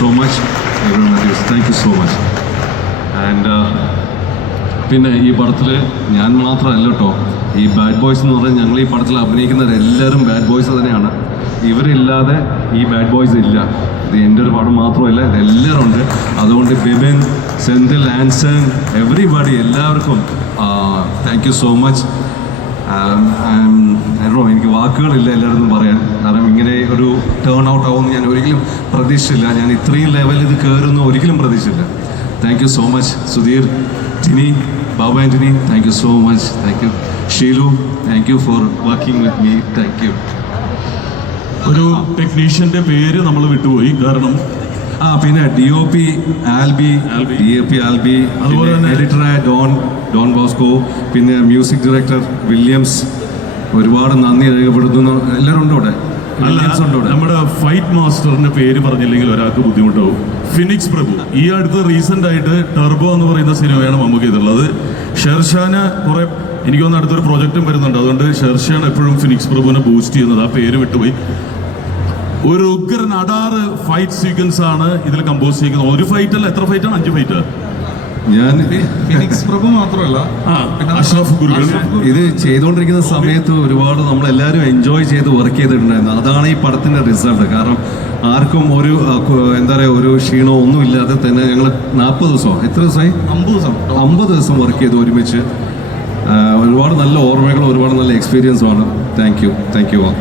So much thank you so much and പിന്നെ ഈ പടത്തിൽ ഞാൻ മാത്രമല്ല കേട്ടോ ഈ ബാഡ് ബോയ്സ് എന്ന് പറഞ്ഞാൽ ഞങ്ങൾ ഈ പടത്തിൽ അഭിനയിക്കുന്നവരെല്ലാവരും ബാഡ് ബോയ്സ് തന്നെയാണ്. ഇവരില്ലാതെ ഈ ബാഡ് ബോയ്സ് ഇല്ല. ഇത് എന്റെ ഒരു പടം മാത്രമല്ല എല്ലാവരും ഉണ്ട്. അതുകൊണ്ട് ബിബിൻ സെന്തിൽ ആൻസൺ എവറിബഡി എല്ലാവർക്കും താങ്ക് യു സോ മച്ച് അറിയോ എനിക്ക് വാക്കുകളില്ല എല്ലാവരും പറയാൻ. കാരണം ഇങ്ങനെ ഒരു ടേൺ ഔട്ട് ആവുമെന്ന് ഞാൻ ഒരിക്കലും പ്രതീക്ഷിച്ചില്ല. ഞാൻ ഇത്രയും ലെവലിൽ ഇത് കയറുന്നു ഒരിക്കലും പ്രതീക്ഷിച്ചില്ല. Thank you so much Sudheer Jini Babu Antony thank you so much thank you Sheelu thank you for working with me thank you ഒരു ടെക്നീഷ്യന്റെ പേര് നമ്മൾ വിട്ടുപോയി. കാരണം ആ പിന്നെ D O P Albi. D A P Albi അതുപോലെ തന്നെ- എഡിറ്ററായ ഡോൺ ഡോൺ ബോസ്കോ പിന്നെ മ്യൂസിക് ഡയറക്ടർ വില്യംസ് ഒരുപാട് നന്ദി രേഖപ്പെടുത്തുന്നു. എല്ലാവരും ഉണ്ടോ അവിടെ? അല്ല നമ്മുടെ ഫൈറ്റ് മാസ്റ്ററിന്റെ പേര് പറഞ്ഞില്ലെങ്കിൽ ഒരാൾക്ക് ബുദ്ധിമുട്ടാവും. ഫിനിക്സ് പ്രഭു. ഈ അടുത്ത് റീസെന്റ് ആയിട്ട് ടെർബോ എന്ന് പറയുന്ന സിനിമയാണ് നമുക്ക് ഇതുള്ളത് ഷെർഷാന് കുറെ എനിക്ക് തോന്നുന്നു അടുത്തൊരു പ്രോജക്റ്റും വരുന്നുണ്ട്. അതുകൊണ്ട് ഷെർഷാൻ എപ്പോഴും ഫിനിക്സ് പ്രഭുവിനെ ബൂസ്റ്റ് ചെയ്യുന്നത്. ആ പേര് വിട്ടുപോയി. ഒരു ഉഗ്രൻ അടാറ് ഫൈറ്റ് സീക്വൻസ് ആണ് ഇതിൽ കമ്പോസ് ചെയ്യുന്നത് ഒരു ഫൈറ്റ് അല്ല എത്ര ഫൈറ്റ് ആണ്? അഞ്ച് ഫൈറ്റ് ഞാൻ ഫിനിക്സ് പ്രഭു മാത്രമല്ല. അഷ്റഫ് ഇത് ചെയ്തുകൊണ്ടിരിക്കുന്ന സമയത്ത് ഒരുപാട് നമ്മൾ എല്ലാവരും എൻജോയ് ചെയ്ത് വർക്ക് ചെയ്തിട്ടുണ്ടായിരുന്നു. അതാണ് ഈ പടത്തിന്റെ റിസൾട്ട് കാരണം ആർക്കും ഒരു എന്താ പറയുക ഒരു ക്ഷീണോ ഒന്നും ഇല്ലാതെ തന്നെ ഞങ്ങൾ നാൽപ്പത് ദിവസം എത്ര ദിവസമായി? അമ്പത് ദിവസം. അമ്പത് ദിവസം വർക്ക് ചെയ്ത് ഒരുമിച്ച്. ഒരുപാട് നല്ല ഓർമ്മകളും ഒരുപാട് നല്ല എക്സ്പീരിയൻസുമാണ് താങ്ക് യു താങ്ക് യു ആ